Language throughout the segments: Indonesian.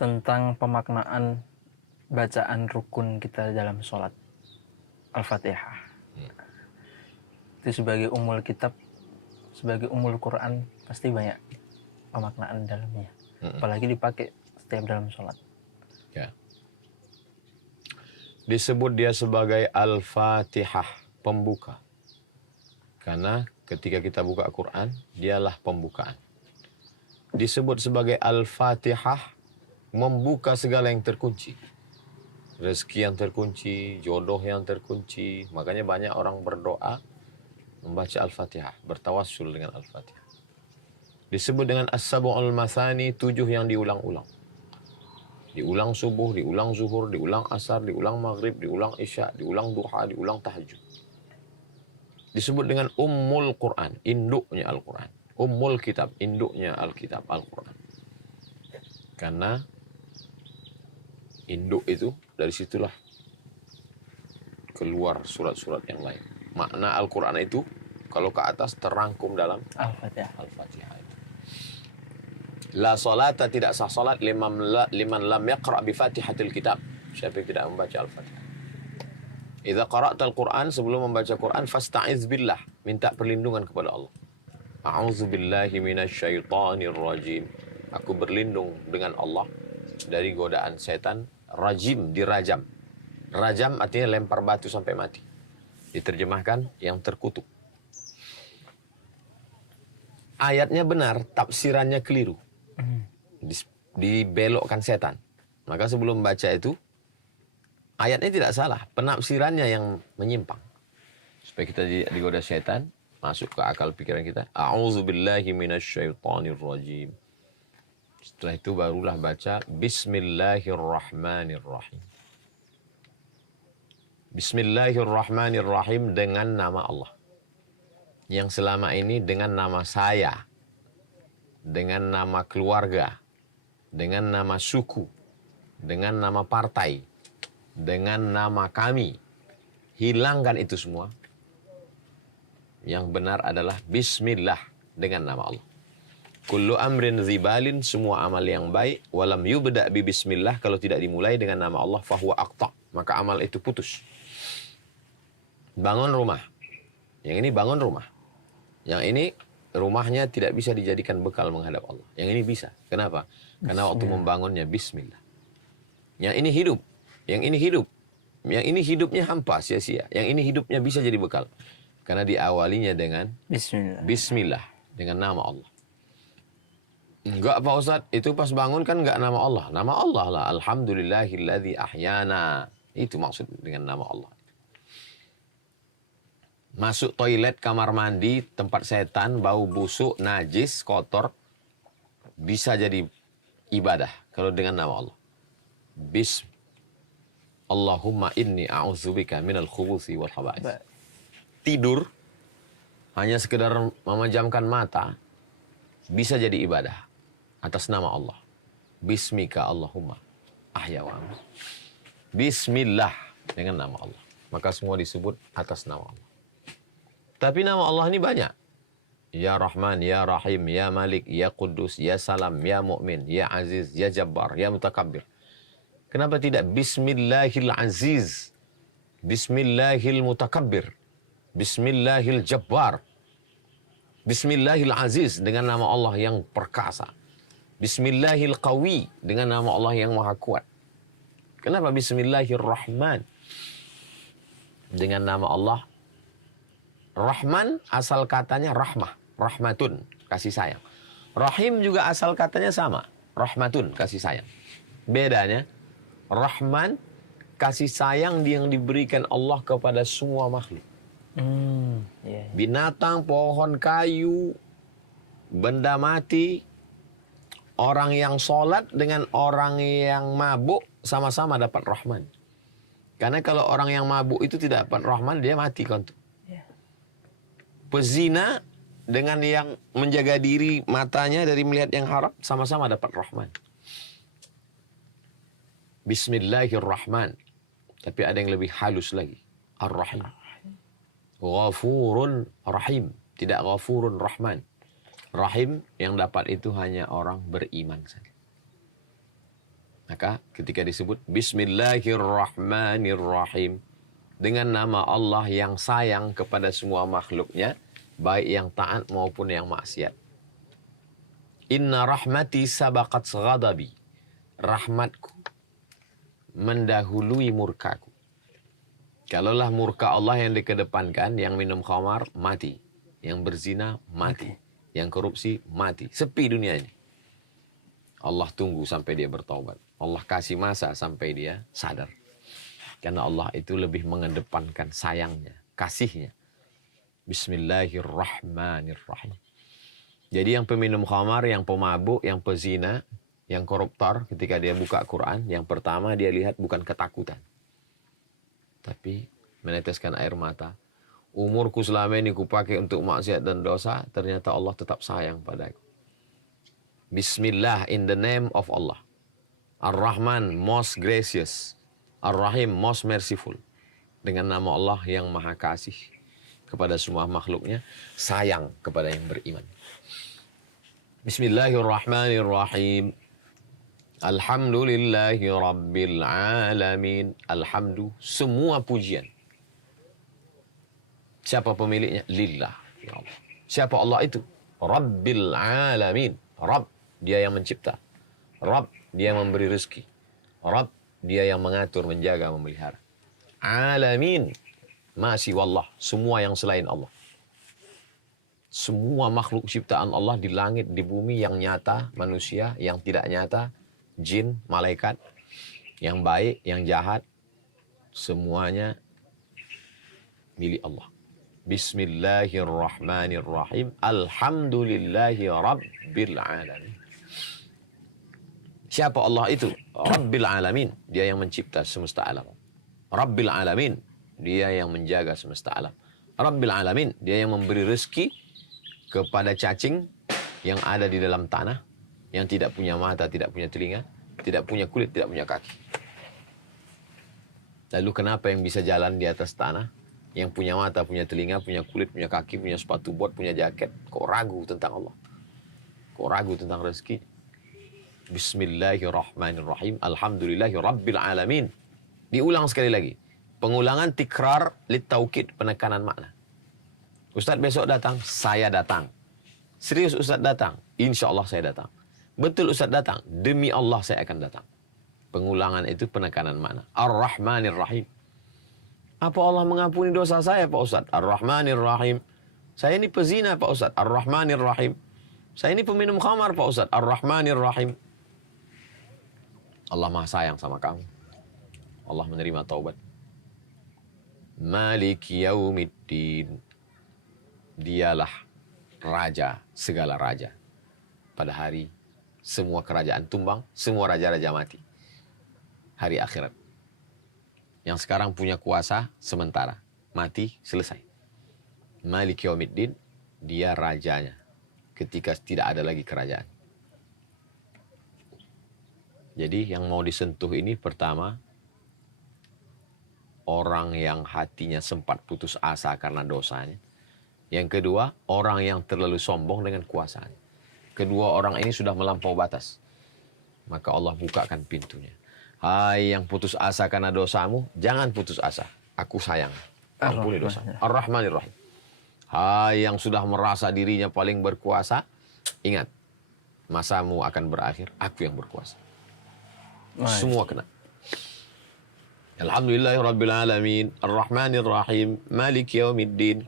Tentang pemaknaan bacaan rukun kita dalam sholat Al-Fatihah. Itu sebagai umul kitab, sebagai umul Quran, pasti banyak pemaknaan dalamnya. Apalagi dipakai setiap dalam sholat. Ya. Disebut dia sebagai Al-Fatihah, pembuka. Karena ketika kita buka Quran, dialah pembukaan. Disebut sebagai Al-Fatihah, membuka segala yang terkunci. Rezeki yang terkunci, jodoh yang terkunci. Makanya banyak orang berdoa membaca Al-Fatihah, bertawassul dengan Al-Fatihah. Disebut dengan As-Sab'ul Mathani, 7 yang diulang-ulang. Diulang subuh, diulang zuhur, diulang asar, diulang maghrib, diulang isya, diulang duha, diulang tahajud. Disebut dengan Ummul Quran, induknya Al-Quran. Ummul Kitab, induknya Alkitab, Al-Quran. Karena induk itu, dari situlah keluar surat-surat yang lain. Makna Al-Quran itu, kalau ke atas terangkum dalam Al-Fatihah. La salata, tidak sah salat liman lam yaqra' bi Fatihatil Kitab. Siapa yang tidak membaca Al-Fatihah. Idza qara'tal Quran, sebelum membaca Quran, fasta'iz billah, minta perlindungan kepada Allah. A'udzu billahi minasyaitonir rajim. Aku berlindung dengan Allah dari godaan setan. Rajim, dirajam. Rajam artinya lempar batu sampai mati. Diterjemahkan yang terkutuk. Ayatnya benar, tafsirannya keliru. Dibelokkan setan. Maka sebelum baca itu, ayatnya tidak salah, penafsirannya yang menyimpang. Supaya kita digoda setan, masuk ke akal pikiran kita. A'udzu billahi minasyaitonir rajim. Setelah itu barulah baca Bismillahirrahmanirrahim. Bismillahirrahmanirrahim, dengan nama Allah. Yang selama ini dengan nama saya, dengan nama keluarga, dengan nama suku, dengan nama partai, dengan nama kami. Hilangkan itu semua. Yang benar adalah Bismillah, dengan nama Allah. Kullu amrin zibalin, semua amal yang baik, walam yubda' bi bismillah, kalau tidak dimulai dengan nama Allah, fahuwa aqta', maka amal itu putus. Bangun rumah. Yang ini bangun rumah. Yang ini rumahnya tidak bisa dijadikan bekal menghadap Allah. Yang ini bisa. Kenapa? Karena waktu membangunnya bismillah. Yang ini hidup. Yang ini hidup. Yang ini hidupnya hampa, sia-sia. Yang ini hidupnya bisa jadi bekal. Karena diawalinya dengan Bismillah, dengan nama Allah. Enggak Pak Ustadz, itu pas bangun kan enggak nama Allah. Nama Allah lah, alhamdulillahilladzi ahyana. Itu maksud dengan nama Allah. Masuk toilet, kamar mandi, tempat setan, bau busuk, najis, kotor, bisa jadi ibadah kalau dengan nama Allah. Allahumma inni a'udzubika minal khubuthi wal khaba'ith. Tidur, hanya sekedar memejamkan mata, bisa jadi ibadah atas nama Allah. Bismika Allahumma ahya wa amut. Bismillah, dengan nama Allah. Maka semua disebut atas nama Allah. Tapi nama Allah ini banyak. Ya Rahman, Ya Rahim, Ya Malik, Ya Quddus, Ya Salam, Ya Mu'min, Ya Aziz, Ya Jabbar, Ya Mutakabbir. Kenapa tidak Bismillahil Aziz, Bismillahil Mutakabbir, Bismillahil Jabbar, Bismillahil Aziz dengan nama Allah yang perkasa, Bismillahil Qawi dengan nama Allah yang maha kuat. Kenapa Bismillahirrahman dengan nama Allah? Rahman asal katanya rahmah, rahmatun, kasih sayang. Rahim juga asal katanya sama, rahmatun, kasih sayang. Bedanya, Rahman, kasih sayang yang diberikan Allah kepada semua makhluk. Binatang, pohon, kayu, benda mati, orang yang sholat dengan orang yang mabuk sama-sama dapat Rahman. Karena kalau orang yang mabuk itu tidak dapat Rahman, dia mati kontu. Pezina dengan yang menjaga diri matanya dari melihat yang haram sama-sama dapat Rahman. Bismillahirrahman. Tapi ada yang lebih halus lagi. Ar-Rahim. Ghafurun Rahim. Tidak Ghafurun Rahman. Rahim yang dapat itu hanya orang beriman saja. Maka ketika disebut Bismillahirrahmanirrahim, dengan nama Allah yang sayang kepada semua makhluknya, baik yang taat maupun yang maksiat. Inna rahmati sabaqat ghadabi. Rahmatku mendahului murkaku. Kalaulah murka Allah yang dikedepankan, yang minum khamar mati, yang berzina mati, yang korupsi mati. Sepi dunia ini. Allah tunggu sampai dia bertaubat. Allah kasih masa sampai dia sadar. Karena Allah itu lebih mengedepankan sayangnya, kasihnya. Bismillahirrahmanirrahim. Jadi yang peminum khamar, yang pemabuk, yang pezina, yang koruptor, ketika dia buka Quran, yang pertama dia lihat bukan ketakutan, tapi meneteskan air mata. Umurku selama ini kupakai untuk maksiat dan dosa, ternyata Allah tetap sayang padaku. Bismillah, in the name of Allah. Ar-Rahman, most gracious. Ar-Rahim, most merciful. Dengan nama Allah yang maha kasih kepada semua makhluknya, sayang kepada yang beriman. Bismillahirrahmanirrahim. Alhamdulillahi Rabbil Alamin. Alhamdu, semua pujian. Siapa pemiliknya? Lillah, ya Allah. Siapa Allah itu? Rabbil Alamin. Rabb, dia yang mencipta. Rabb, dia yang memberi rezeki. Rabb, dia yang mengatur, menjaga, memelihara. Alamin, masih wallah, semua yang selain Allah. Semua makhluk ciptaan Allah di langit, di bumi, yang nyata, manusia, yang tidak nyata, jin, malaikat, yang baik, yang jahat, semuanya milik Allah. Bismillahirrahmanirrahim. Alhamdulillahi Rabbil Alamin. Siapa Allah itu? Rabbil Alamin. Dia yang mencipta semesta alam. Rabbil Alamin. Dia yang menjaga semesta alam. Rabbil Alamin. Dia yang memberi rezeki kepada cacing yang ada di dalam tanah, yang tidak punya mata, tidak punya telinga, tidak punya kulit, tidak punya kaki. Lalu kenapa yang bisa jalan di atas tanah, yang punya mata, punya telinga, punya kulit, punya kaki, punya sepatu bot, punya jaket, kok ragu tentang Allah? Kok ragu tentang rezeki? Bismillahirrahmanirrahim. Alhamdulillahi Rabbil Alamin. Diulang sekali lagi. Pengulangan tikrar litaukid, penekanan makna. Ustaz besok datang, saya datang. Serius Ustaz datang? Insya Allah saya datang. Betul Ustaz datang? Demi Allah saya akan datang. Pengulangan itu penekanan makna. Ar-Rahmanir-Rahim. Apa Allah mengampuni dosa saya Pak Ustaz? Ar-Rahmanir-Rahim. Saya ini pezina Pak Ustaz. Ar-Rahmanir-Rahim. Saya ini peminum khamar Pak Ustaz. Ar-Rahmanir-Rahim. Allah maha sayang sama kamu. Allah menerima taubat. Maliki yaumiddin. Dialah raja, segala raja. Pada hari semua kerajaan tumbang, semua raja-raja mati. Hari akhirat. Yang sekarang punya kuasa sementara. Mati, selesai. Maliki yaumiddin, dia rajanya. Ketika tidak ada lagi kerajaan. Jadi yang mau disentuh ini pertama, orang yang hatinya sempat putus asa karena dosanya. Yang kedua, orang yang terlalu sombong dengan kuasaan. Kedua orang ini sudah melampaui batas. Maka Allah bukakan pintunya. Hai yang putus asa karena dosamu, jangan putus asa. Aku sayang. Ampuni dosa. Ar-Rahmanir-Rahim. Hai yang sudah merasa dirinya paling berkuasa, ingat, masamu akan berakhir, aku yang berkuasa. Semua kena. Alhamdulillahirrabbilalamin, Ar-Rahmanir-Rahim, Maliki yaumiddin.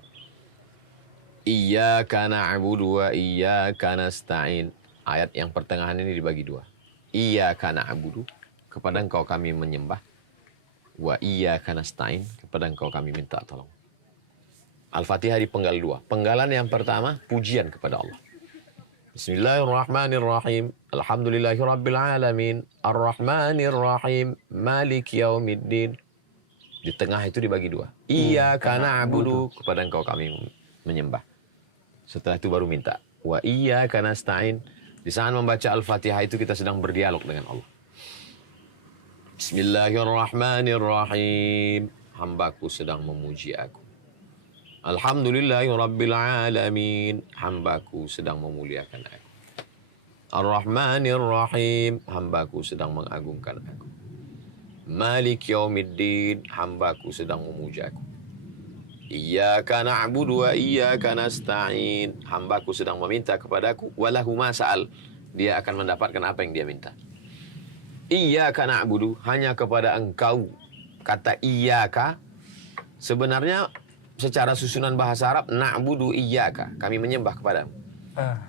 Iyyaka na'budu wa iyyaka nasta'in. Ayat yang pertengahan ini dibagi dua. Iyyaka na'budu, kepada engkau kami menyembah. Wa iyyaka nasta'in, kepada engkau kami minta tolong. Al-Fatihah dipenggal dua. Penggalan yang pertama, pujian kepada Allah. Bismillahirrahmanirrahim. Alhamdulillahirrabbilalamin. Ar-Rahmanirrahim. Maliki yaumiddin. Di tengah itu dibagi dua. Iyyaka na'budu, kepada engkau kami menyembah. Setelah itu baru minta. Wa iyyaka nasta'in. Di saat membaca Al-Fatihah itu kita sedang berdialog dengan Allah. Bismillahirrahmanirrahim. Hambaku sedang memuji aku. Alhamdulillahirrabbilalamin. Hambaku sedang memuliakan aku. Ar-Rahmanir-Rahim. Hambaku sedang mengagungkan aku. Malik yaumiddin. Hambaku sedang memuja aku. Iyyaka na'budu wa iyyaka nasta'in. Hambaku sedang meminta kepadaku. Walahu ma sa'al. Dia akan mendapatkan apa yang dia minta. Iyyaka na'budu, hanya kepada engkau. Kata iyyaka sebenarnya secara susunan bahasa Arab, na'budu iyyaka, kami menyembah kepadamu.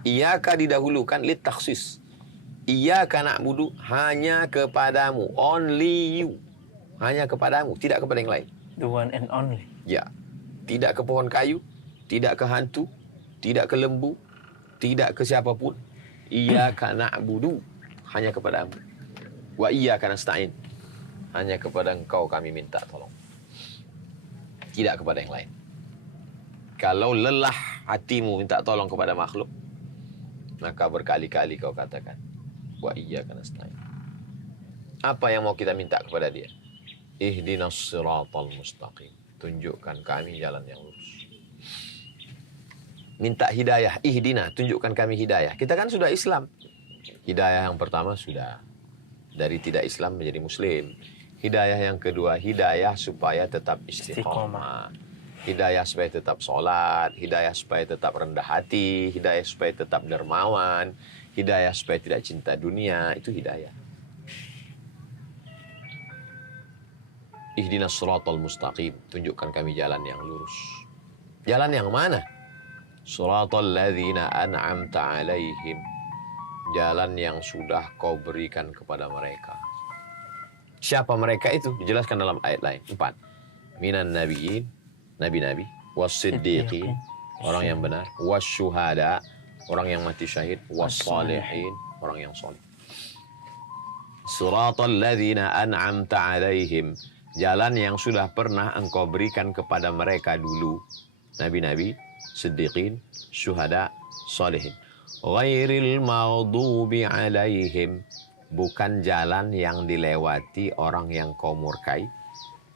Iyyaka didahulukan lit takhsis. Iyyaka na'budu, hanya kepadamu, only you. Hanya kepadamu, tidak kepada yang lain. The one and only. Ya. Tidak ke pohon kayu, tidak ke hantu, tidak ke lembu, tidak ke siapapun. Iyyaka na'budu, hanya kepadamu. Wa iyyaka nasta'in, hanya kepada engkau kami minta tolong. Tidak kepada yang lain. Kalau lelah hatimu minta tolong kepada makhluk, maka berkali-kali kau katakan, wa iyyaka nasta'in. Apa yang mau kita minta kepada dia? Ihdinas siratal mustaqim. Tunjukkan kami jalan yang lurus. Minta hidayah, ihdina, tunjukkan kami hidayah. Kita kan sudah Islam. Hidayah yang pertama sudah dari tidak Islam menjadi Muslim. Hidayah yang kedua, hidayah supaya tetap istiqomah. Hidayah supaya tetap sholat, hidayah supaya tetap rendah hati, hidayah supaya tetap dermawan, hidayah supaya tidak cinta dunia, itu hidayah. Ihdinas siratal mustaqim, tunjukkan kami jalan yang lurus. Jalan yang mana? Siratal ladzina an'amta alaihim. Jalan yang sudah kau berikan kepada mereka. Siapa mereka itu? Dijelaskan dalam ayat lain. 4. Minan nabiyyin, nabi-nabi, was-siddiqin, orang yang benar, was-syuhada, orang yang mati syahid, was-salihin, orang yang saleh. Siratal ladzina an'amta alaihim. Jalan yang sudah pernah engkau berikan kepada mereka dulu. Nabi-nabi, siddiqin, syuhada, salihin. Ghairil maghdubi alaihim. Bukan jalan yang dilewati orang yang kau murkai.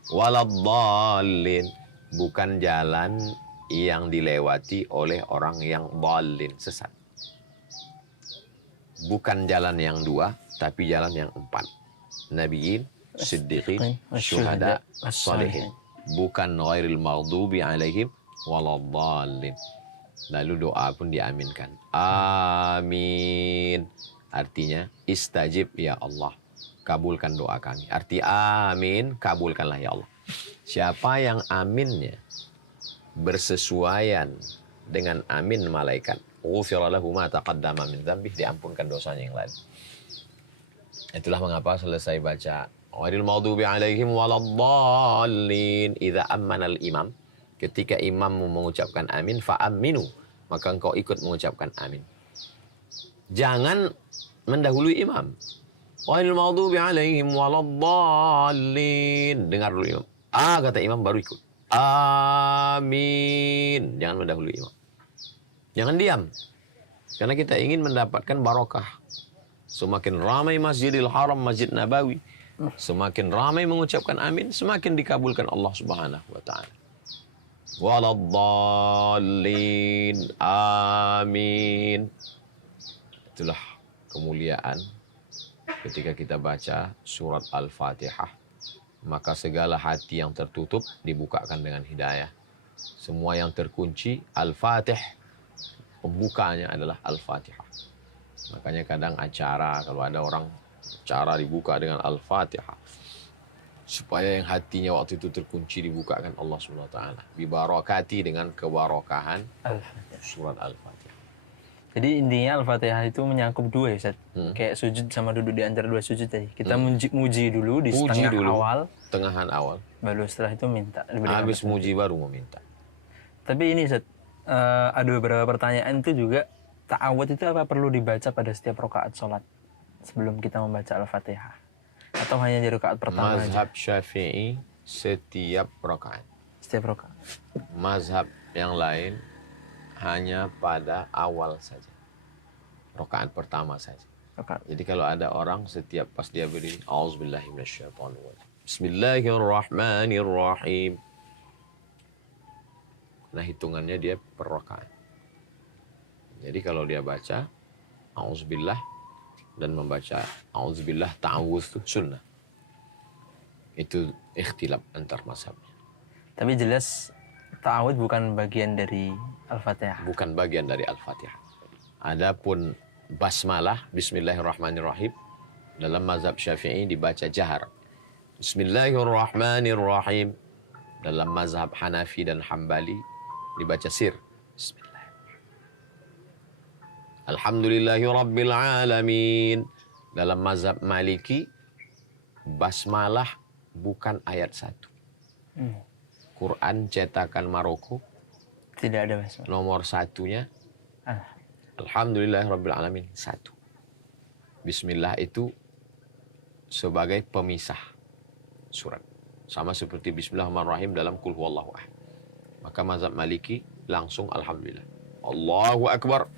Waladdallin. Bukan jalan yang dilewati oleh orang yang dallin, sesat. Bukan jalan yang dua, tapi jalan yang 4. Nabiyin, siddiqin, syuhada, salihin. Bukan ghairil maghdubi alaihim waladdallin. Lalu doa pun diaminkan. Amin. Artinya istajib ya Allah. Kabulkan doa kami. Arti amin, kabulkanlah ya Allah. Siapa yang aminnya bersesuaian dengan amin malaikat, ghufira lahu ma taqaddama min dzambih, diampunkan dosanya yang lalu. Itulah mengapa selesai baca ghairil maghdubi alaihim waladdallin, idza ammana al-imam, ketika imam mengucapkan amin, fa aminu, maka engkau ikut mengucapkan amin. Jangan mendahului imam. Ghairil maghdubi alaihim waladdallin. Dengar dulu imam. Kata imam baru ikut. Amin. Jangan mendahului imam. Jangan diam. Karena kita ingin mendapatkan barokah. Semakin ramai Masjidil Haram, Masjid Nabawi, semakin ramai mengucapkan amin, semakin dikabulkan Allah Subhanahu wa taala. Waladdallin. Amin. Itulah kemuliaan ketika kita baca surat Al-Fatihah. Maka segala hati yang tertutup dibukakan dengan hidayah. Semua yang terkunci, Al-Fatih, pembukanya adalah Al-Fatihah. Makanya kadang acara, kalau ada orang acara dibuka dengan Al-Fatihah. Supaya yang hatinya waktu itu terkunci dibukakan Allah SWT. Bibarakati dengan kebarokahan Al-Fatihah. surat Al-Fatihah. Jadi intinya Al-Fatihah itu menyangkup dua ya, Ustaz. Kayak sujud sama duduk di antara dua sujud tadi. Kita muji dulu di Puji setengah dulu, awal, tengahan awal. baru setelah itu minta. diberikan Habis petunjuk. muji baru meminta. Tapi ini Ustaz, ada beberapa pertanyaan itu juga, ta'awud itu apa perlu dibaca pada setiap rakaat sholat sebelum kita membaca Al-Fatihah? Atau hanya di rakaat pertama aja? Mazhab Syafi'i setiap rakaat. Setiap rakaat. Mazhab yang lain hanya pada awal saja. Rakaat pertama saja. Rakaat. Jadi kalau ada orang setiap pas dia berdiri, auzubillahi minasyaitonirrajim. Bismillahirrahmanirrahim. Nah, hitungannya dia per rakaat. Jadi kalau dia baca auzubillah dan membaca auzubillah ta'awudz itu sunnah. Itu ikhtilaf antar mazhabnya. Tapi jelas ta'awud bukan bagian dari Al-Fatihah. Bukan bagian dari Al-Fatihah. Adapun basmalah, bismillahirrahmanirrahim, dalam mazhab Syafi'i dibaca jahar. Bismillahirrahmanirrahim. Dalam mazhab Hanafi dan Hambali dibaca sir. Alhamdulillahi Rabbil Alamin. Dalam mazhab Maliki, basmalah bukan ayat 1. Quran cetakan Maroko, Tidak ada basmalah. nomor 1-nya Ah, Alhamdulillahi Rabbil Alamin 1. Bismillah itu sebagai pemisah surat. Sama seperti Bismillahirrahmanirrahim dalam Qul Huwallahu Ahad. Maka mazhab Maliki langsung Alhamdulillah. Allahu Akbar.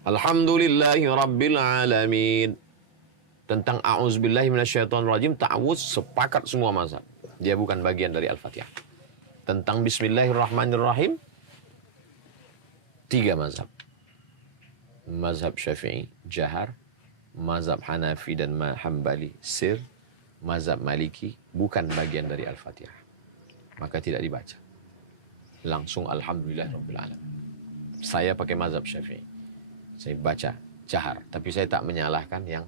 Alhamdulillahi Rabbil Alamin. Tentang a'udzubillahi minasyaitonirrajim, ta'awudz sepakat semua mazhab. Dia bukan bagian dari Al-Fatihah. Tentang Bismillahirrahmanirrahim, 3 mazhab. Mazhab Syafi'i, jahar. Mazhab Hanafi dan Hambali, sir. Mazhab Maliki, bukan bagian dari Al-Fatihah. Maka tidak dibaca. Langsung Alhamdulillah Rabbil Alamin. Saya pakai mazhab Syafi'i. Saya baca jahar. Tapi saya tak menyalahkan yang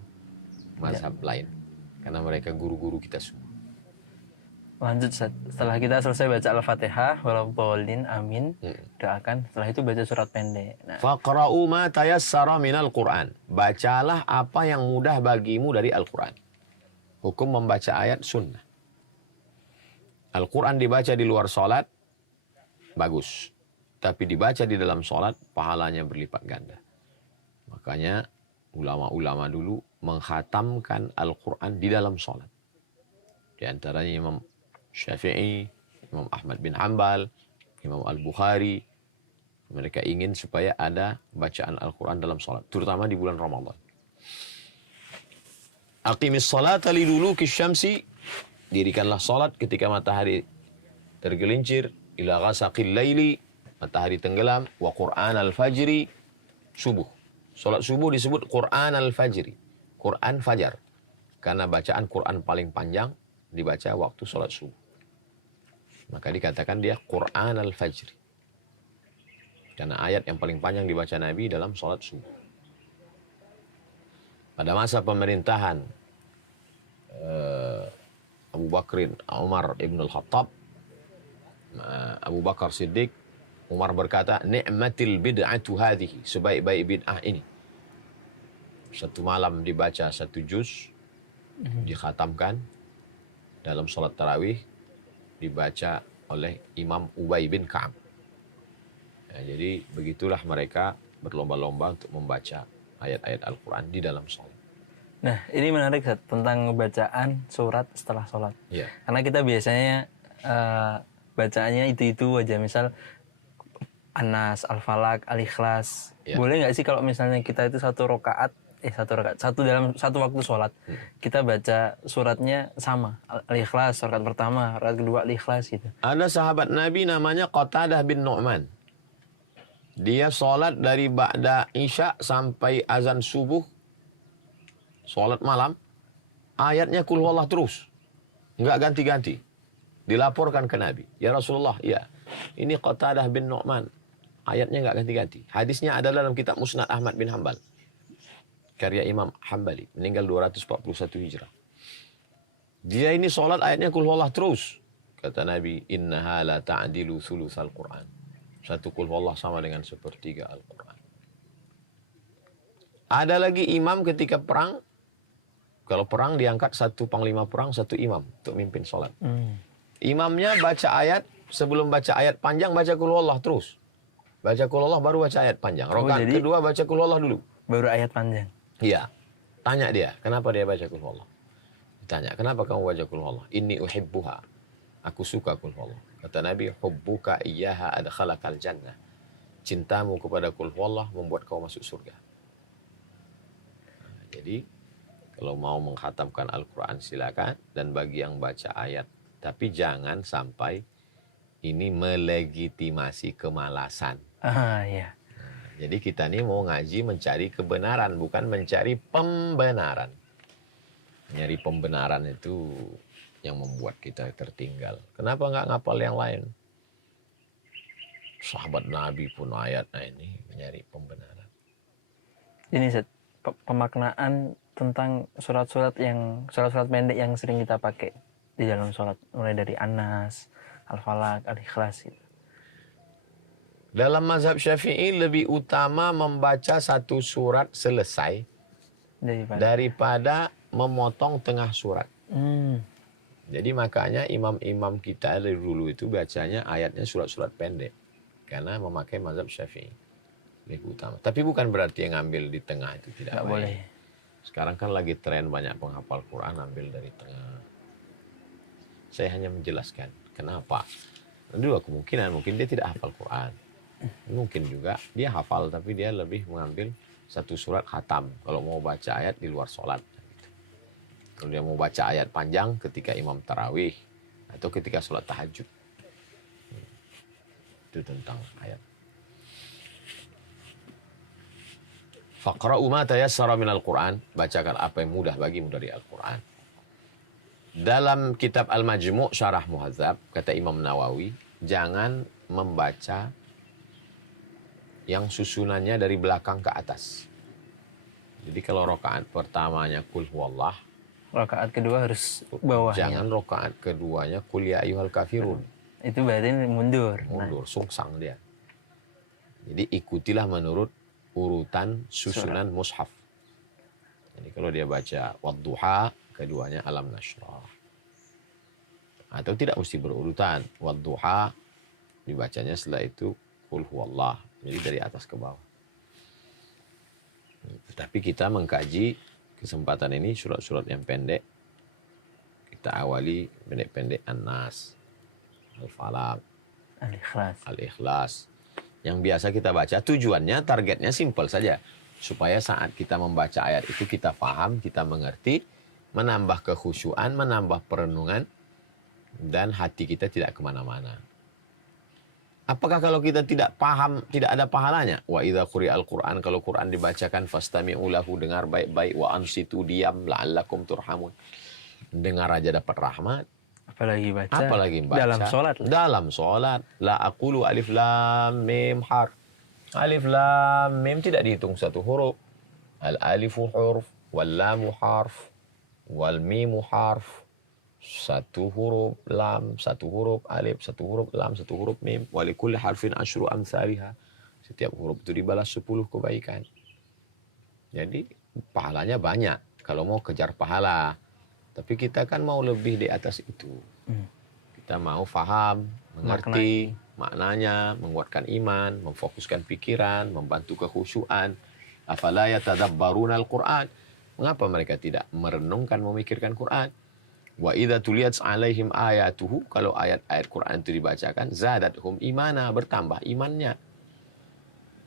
mazhab lain. Karena mereka guru-guru kita semua. lanjut Ustaz. Setelah kita selesai baca Al-Fatihah, walaupun amin, doakan. Setelah itu baca surat pendek. Nah, Faqra'u ma tayassara minal Qur'an. Bacalah apa yang mudah bagimu dari Al-Quran. Hukum membaca ayat sunnah. Al-Quran dibaca di luar sholat, bagus. Tapi dibaca di dalam sholat, pahalanya berlipat ganda. Makanya ulama-ulama dulu menghatamkan Al-Quran di dalam sholat. Di antaranya Imam Syafi'i, Imam Ahmad bin Hanbal, Imam Al-Bukhari. Mereka ingin supaya ada bacaan Al-Quran dalam sholat, terutama di bulan Ramadan. Aqimis salata liduluki syamsi. Dirikanlah sholat ketika matahari tergelincir. Ila ghasaqil laili. Matahari tenggelam. Wa Qur'an al-fajri. Subuh. Sholat subuh disebut Qur'an al-fajri. Quran fajar. Karena bacaan Quran paling panjang dibaca waktu sholat subuh. Maka dikatakan dia Qur'an al-fajri. Karena ayat yang paling panjang dibaca Nabi dalam sholat subuh. Pada masa pemerintahan Abu Bakrin, Umar ibn al-Khattab, Abu Bakar Siddiq, Umar berkata, ni'matil bid'atu hadhihi, sebaik-baik bid'ah ini. Satu malam dibaca 1 juz, dikhatamkan dalam sholat tarawih, dibaca oleh Imam Ubay bin Ka'ab. Ya, jadi begitulah mereka berlomba-lomba untuk membaca ayat-ayat Al-Quran di dalam sholat. nah ini menarik Ustaz, tentang bacaan surat setelah sholat. Ya. Karena kita biasanya bacaannya itu aja, misal An-Nas, Al-Falaq, Al-Ikhlas. Ya. Boleh nggak sih kalau misalnya kita itu 1 rakaat satu dalam satu waktu sholat kita baca suratnya sama, Al-Ikhlas rakaat pertama, rakaat kedua Al-Ikhlas gitu. Ada sahabat Nabi namanya Qatadah bin Nu'man. Dia sholat dari ba'da isya sampai azan subuh, sholat malam, ayatnya kul huwallah terus, nggak ganti-ganti. Dilaporkan ke Nabi, ya Rasulullah, ya ini Qatadah bin Nu'man, ayatnya nggak ganti-ganti. Hadisnya adalah dalam kitab Musnad Ahmad bin Hanbal, karya Imam Hambali, meninggal 241 Hijrah. Dia ini sholat ayatnya kul huwallah terus. Kata Nabi, innaha la ta'dilu thulutsal Qur'an. Satu kul huwallah sama dengan sepertiga Al-Quran. Ada lagi imam ketika perang. Kalau perang diangkat satu panglima perang, satu imam untuk mimpin sholat. Imamnya baca ayat, sebelum baca ayat panjang baca kul huwallah terus. Baca kul huwallah baru baca ayat panjang. Rakaat kedua baca kul huwallah dulu. Baru ayat panjang. Iya. Tanya dia, kenapa dia baca kul huwallah? Ditanya, kenapa kamu baca kul huwallah? Inni uhibbuha. Aku suka kul huwallah. Kata Nabi, hubbuka iyyaha adkhalakal jannah. Cintamu kepada kul huwallah membuat kau masuk surga. Nah, jadi kalau mau mengkhatamkan Al-Quran silakan, dan bagi yang baca ayat, tapi jangan sampai ini melegitimasi kemalasan. Iya. Jadi kita ini mau ngaji mencari kebenaran, bukan mencari pembenaran. Nyari pembenaran itu yang membuat kita tertinggal. Kenapa nggak ngapal yang lain? Sahabat Nabi pun ayatnya ini nyari pembenaran. Ini pemaknaan tentang surat-surat pendek yang sering kita pakai di dalam sholat, mulai dari An-Nas, Al-Falaq, Al-Ikhlas gitu. Dalam mazhab Syafi'i lebih utama membaca satu surat selesai daripada memotong tengah surat. Jadi makanya imam-imam kita dari dulu itu bacanya ayatnya surat-surat pendek, karena memakai mazhab Syafi'i lebih utama. Tapi bukan berarti yang ngambil di tengah itu tidak boleh. Sekarang kan lagi tren banyak penghafal Quran ambil dari tengah. Saya hanya menjelaskan kenapa. Dua kemungkinan, mungkin dia tidak hafal Quran. Mungkin juga dia hafal tapi dia lebih mengambil satu surat khatam kalau mau baca ayat di luar sholat. Kalau dia mau baca ayat panjang ketika imam tarawih atau ketika sholat tahajud. Itu tentang ayat. Faqra'u ma tayassara minal Qur'an. Bacakan apa yang mudah bagimu dari Al-Quran. Dalam kitab Al-Majmu' Syarah Muhadzab, kata Imam Nawawi, jangan membaca yang susunannya dari belakang ke atas. Jadi kalau rakaat pertamanya kul huwallah, rakaat kedua harus bawahnya. Jangan rakaat keduanya kul ya ayyuhal kafirun. Itu berarti mundur. Sungsang dia. Jadi ikutilah menurut urutan susunan mushaf. Jadi kalau dia baca wadduha, keduanya alam nashrah. Atau tidak mesti berurutan. Wadduha dibacanya setelah itu kul huwallah. Jadi dari atas ke bawah. Tapi kita mengkaji kesempatan ini surat-surat yang pendek. Kita awali pendek-pendek An-Nas, Al-Falaq, Al-Ikhlas. Yang biasa kita baca, tujuannya, targetnya simpel saja. Supaya saat kita membaca ayat itu kita paham, kita mengerti, menambah kekhusyuan, menambah perenungan, dan hati kita tidak kemana-mana. Apakah kalau kita tidak paham, tidak ada pahalanya? Wa idza quri'al Qur'an, kalau Quran dibacakan, fastami'u lahu, dengar baik-baik, wa ansitu, diam, la'allakum turhamun. Dengar aja dapat rahmat. Apalagi baca dalam sholat. Dalam sholat. La aqulu alif lam mim harf. Alif lam mim tidak dihitung satu huruf. Al alifu huruf, wal lamu harf, wal mimu harf. Satu huruf lam, satu huruf alif, satu huruf lam, satu huruf mim. Walikulli harfin asyru amsalihha. Setiap huruf itu dibalas 10 kebaikan. Jadi pahalanya banyak kalau mau kejar pahala. Tapi kita kan mau lebih di atas itu. Kita mau faham, mengerti maknanya, menguatkan iman, memfokuskan pikiran, membantu kekhusyuan. Afala yatadabbaruna al-Qur'an. Mengapa mereka tidak merenungkan, memikirkan Quran? Wa idza tuliyat 'alaihim ayatuhu, kalau ayat-ayat Quran itu dibacakan, zadathum imana, bertambah imannya.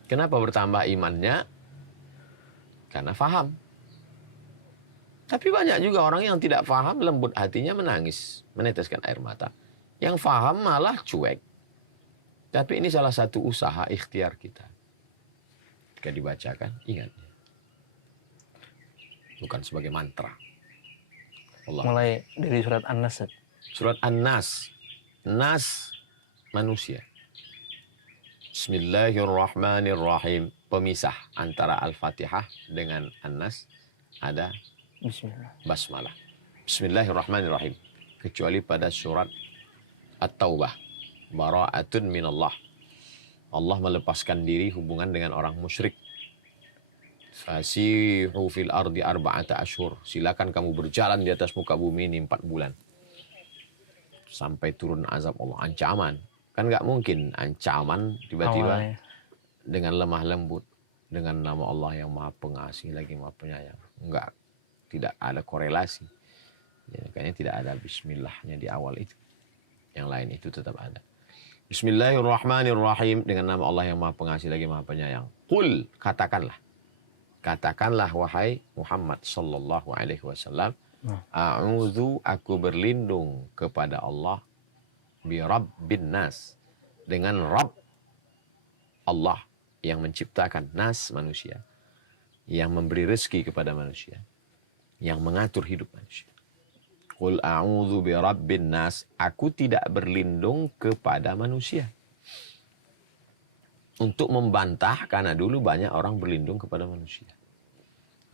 Kenapa bertambah imannya? Karena faham. Tapi banyak juga orang yang tidak paham, lembut hatinya menangis, meneteskan air mata. Yang paham malah cuek. Tapi ini salah satu usaha ikhtiar kita. Ketika dibacakan, ingat. Bukan sebagai mantra. Allah. Mulai dari surat An-Nas. Surat An-Nas. Nas, manusia. Bismillahirrahmanirrahim. Pemisah antara Al-Fatihah dengan An-Nas ada Bismillah. basmalah. Bismillahirrahmanirrahim. Kecuali pada surat At-Taubah. Bara'atun minallah. Allah melepaskan diri hubungan dengan orang musyrik. Fasihu fil ardi arba'ata ashur. Silakan kamu berjalan di atas muka bumi ini 4 bulan. Sampai turun azab Allah. Ancaman. Kan nggak mungkin ancaman tiba-tiba Awalnya. dengan lemah lembut. Dengan nama Allah yang maha pengasih lagi maha penyayang. Enggak. Tidak ada korelasi. Ya, kayaknya tidak ada bismillahnya di awal itu. Yang lain itu tetap ada. Bismillahirrahmanirrahim. Dengan nama Allah yang maha pengasih lagi maha penyayang. Qul, katakanlah. Katakanlah wahai Muhammad sallallahu alaihi wasallam. A'udzu, aku berlindung kepada Allah. Bi Rabbin Nas. Dengan Rabb Allah yang menciptakan nas manusia. Yang memberi rezeki kepada manusia. Yang mengatur hidup manusia. Qul a'udzu bi Rabbin Nas. Aku tidak berlindung kepada manusia. Untuk membantah, karena dulu banyak orang berlindung kepada manusia.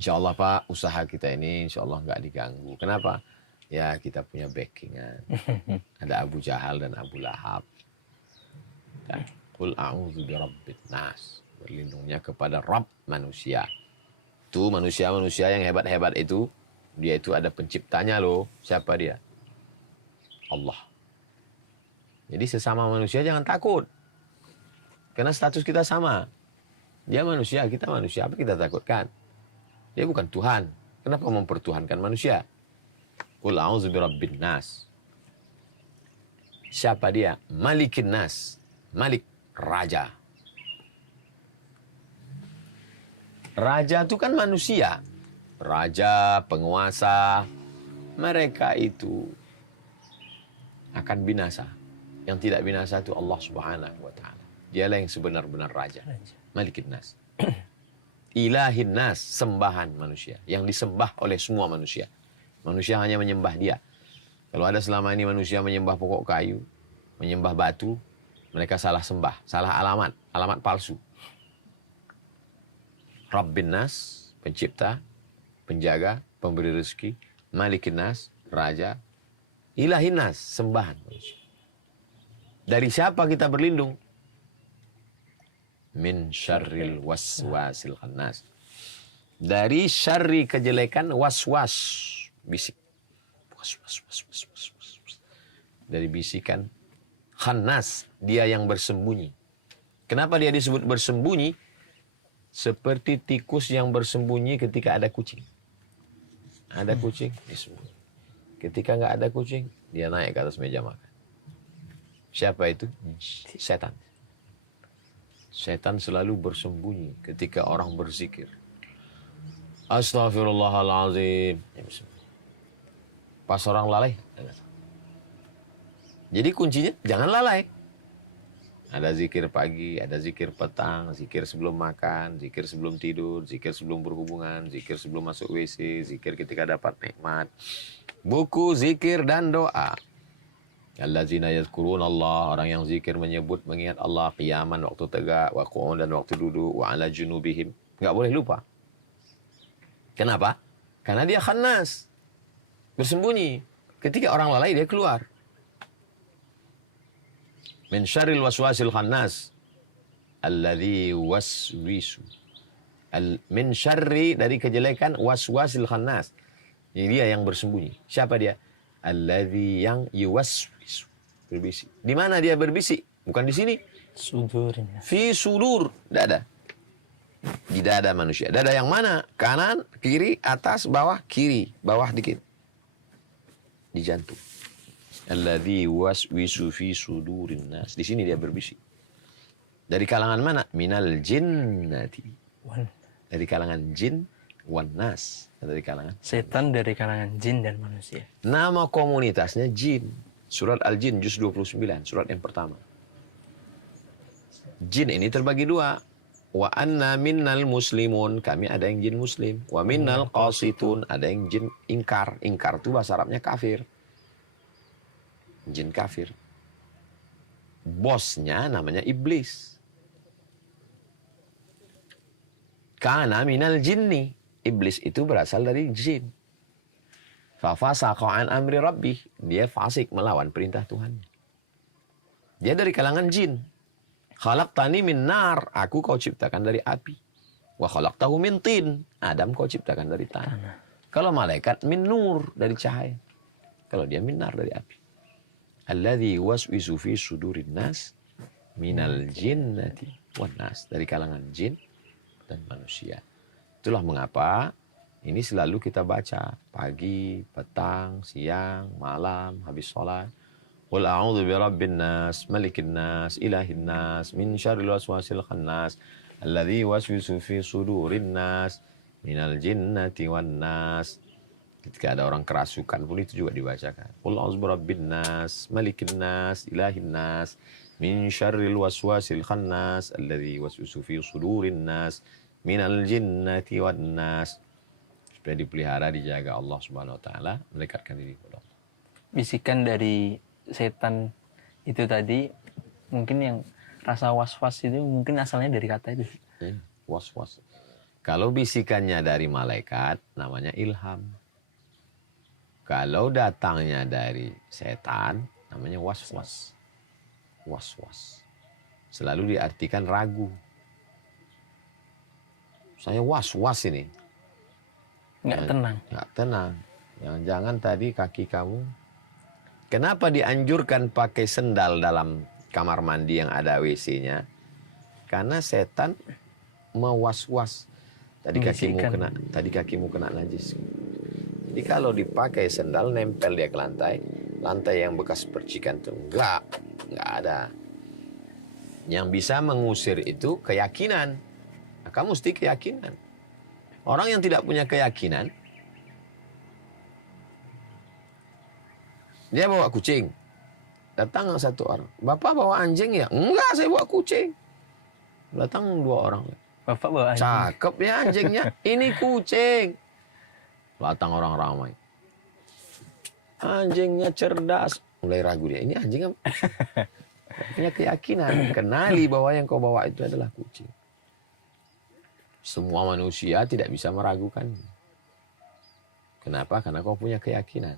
Insya Allah Pak, usaha kita ini insya Allah nggak diganggu. Kenapa? Ya kita punya backingan. Ada Abu Jahal dan Abu Lahab. Dan Qul a'udzu bi Rabbin Nas. Berlindungnya kepada Rabb manusia. Itu manusia-manusia yang hebat-hebat itu. Dia itu ada penciptanya loh. Siapa dia? Allah. Jadi sesama manusia jangan takut. Karena status kita sama. Dia manusia, kita manusia. Apa kita takutkan? Dia bukan Tuhan. Kenapa mempertuhankan manusia? Qul a'udzu birabbin nas. Siapa dia? Malikin nas. Malik, raja. Raja itu kan manusia. Raja, penguasa. Mereka itu akan binasa. Yang tidak binasa itu Allah Subhanahu wa ta'ala. Dialah yang sebenar-benar raja. Malikin nas. Ilahin nas, sembahan manusia. Yang disembah oleh semua manusia. Manusia hanya menyembah dia. Kalau ada selama ini manusia menyembah pokok kayu, menyembah batu, mereka salah sembah, salah alamat, alamat palsu. Rabbin nas, pencipta, penjaga, pemberi rezeki. Malikin nas, raja. Ilahin nas, sembahan manusia. Dari siapa kita berlindung? Min syarril waswasil khannas. Dari syarri kejelekan waswas, bisik. Was. Dari bisikan khannas, dia yang bersembunyi. Kenapa dia disebut bersembunyi? Seperti tikus yang bersembunyi ketika ada kucing. Ada kucing, disembunyi. Ketika nggak ada kucing, dia naik ke atas meja makan. Siapa itu? Setan. Setan selalu bersembunyi ketika orang berzikir. Astaghfirullahaladzim. Pas orang lalai. Jadi kuncinya jangan lalai. Ada zikir pagi, ada zikir petang, zikir sebelum makan, zikir sebelum tidur, zikir sebelum berhubungan, zikir sebelum masuk WC, zikir ketika dapat nikmat. Buku, zikir, dan doa. Allazina yazkurun Allah, orang yang zikir menyebut mengingat Allah qiyaman waktu tegak, wa qu'udan waktu duduk, wa ala junubihim. Enggak boleh lupa. Kenapa? Karena dia khannas. Bersembunyi. Ketika orang lalai dia keluar. Min syarril waswasil khannas alladzi waswisu. Min syarri, dari kejelekan, waswasil khannas. Ini dia yang bersembunyi. Siapa dia? Alladzi yang yuwaswisu, berbisik. Di mana dia berbisik? Bukan di sini. Sudurin. Fi sudur, dada. Di dada manusia. Dada yang mana? Kanan, kiri, atas, bawah, kiri, bawah dikit. Di jantung. Alladzi waswisu fi sudurin nas. Di sini dia berbisik. Dari kalangan mana? Minal jinnati. Dari kalangan jin wan nas, dari kalangan Setan dari kalangan jin dan manusia. Nama komunitasnya jin. Surat Al-Jin juz 29, surat yang pertama. Jin ini terbagi dua. Wa anna minnal muslimun, kami ada yang jin muslim. Wa minnal qasitun, ada yang jin ingkar. Ingkar itu bahasa Arabnya kafir. Jin kafir. Bosnya namanya iblis. Kana minal jinni. Iblis itu berasal dari jin. Fafasaqa an amri rabbih. Dia fasik melawan perintah Tuhan. Dia dari kalangan jin. Khalaqtani min nar. Aku kau ciptakan dari api. Wa khalaqtahu min tin. Adam kau ciptakan dari tanah. Kalau malaikat min nur, dari cahaya. Kalau dia min nar, dari api. Alladzi waswisu fi sudurin nas minal jinnati wan nas. Dari kalangan jin dan manusia. Itulah mengapa ini selalu kita baca pagi, petang, siang, malam, habis sholat. Qul a'udzu birabbin nas, malikin nas, ilahin nas, min syarril waswasil khannas, alladzi waswisu fi sudurin nas, minal jinnati wan nas. Ketika ada orang kerasukan pun itu juga dibacakan. Qul a'udzu birabbin nas, malikin nas, ilahin nas, min syarril waswasil khannas, alladzi waswisu fi sudurin nas, minal jinnati wan nas. Supaya dipelihara, dijaga Allah Subhanahu wa taala, mendekatkan diri kepada Allah. Bisikan dari setan itu tadi, mungkin yang rasa was-was itu mungkin asalnya dari kata itu. Ya, was-was. Kalau bisikannya dari malaikat, namanya ilham. Kalau datangnya dari setan, namanya was-was. Was-was. Selalu diartikan ragu. Saya was-was ini. Nggak tenang. Nggak tenang. Jangan-jangan tadi kaki kamu. Kenapa dianjurkan pakai sendal dalam kamar mandi yang ada WC-nya? Karena setan mewas-was. Tadi kakimu kena najis. Jadi kalau dipakai sendal nempel dia ke lantai yang bekas percikan itu nggak ada. Yang bisa mengusir itu keyakinan. Nah, kamu mesti keyakinan. Orang yang tidak punya keyakinan, dia bawa kucing. Datang satu orang. Bapak bawa anjing ya? Enggak, saya bawa kucing. Datang dua orang. Bapak bawa anjing. Cakep ya anjingnya. Ini kucing. Datang orang ramai. Anjingnya cerdas. Mulai ragu dia. Ini anjing apa? Punya keyakinan. Kenali bahwa yang kau bawa itu adalah kucing. Semua manusia tidak bisa meragukan. Kenapa? Karena kau punya keyakinan.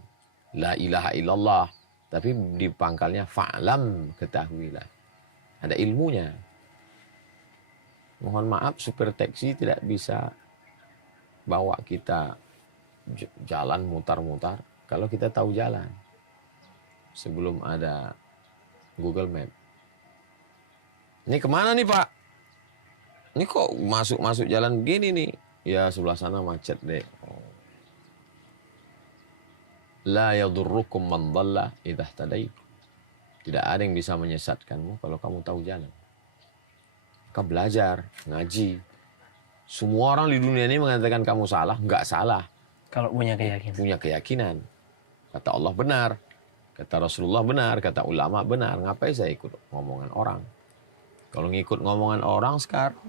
La ilaha illallah. Tapi di pangkalnya fa'lam, ketahuilah. Ada ilmunya. Mohon maaf, supir taksi tidak bisa bawa kita jalan mutar-mutar kalau kita tahu jalan. Sebelum ada Google Map. Ini kemana nih Pak? Ini kok masuk jalan begini nih? Ya sebelah sana macet deh. La yadurrukum man dhalla idza ihtadaitum. Tidak ada yang bisa menyesatkanmu kalau kamu tahu jalan. Maka belajar, ngaji. Semua orang di dunia ini mengatakan kamu salah, enggak salah. Kalau punya keyakinan. Punya keyakinan. Kata Allah benar, kata Rasulullah benar, kata ulama benar. Ngapain saya ikut ngomongan orang? Kalau ngikut ngomongan orang sekarang,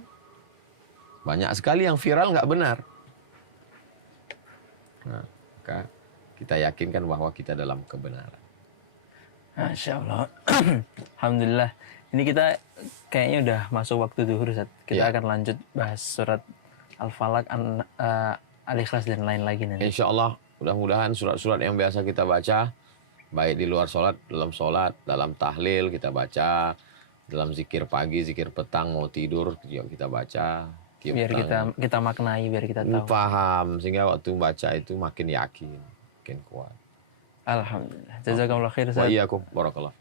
banyak sekali yang viral nggak benar. Nah, maka kita yakinkan bahwa kita dalam kebenaran. Masya Allah. Alhamdulillah. Ini kita kayaknya udah masuk waktu zuhur, Ustaz. Kita akan lanjut bahas surat Al-Falaq, Al-Ikhlas dan lain lagi nanti. Insya Allah, mudah-mudahan surat-surat yang biasa kita baca, baik di luar sholat, dalam tahlil kita baca, dalam zikir pagi, zikir petang, mau tidur juga kita baca. Biar kita maknai, biar kita tahu. Paham, sehingga waktu baca itu makin yakin, makin kuat. Alhamdulillah. Jazakumullah khair, Ustaz. Wa iyyakum, barakallah.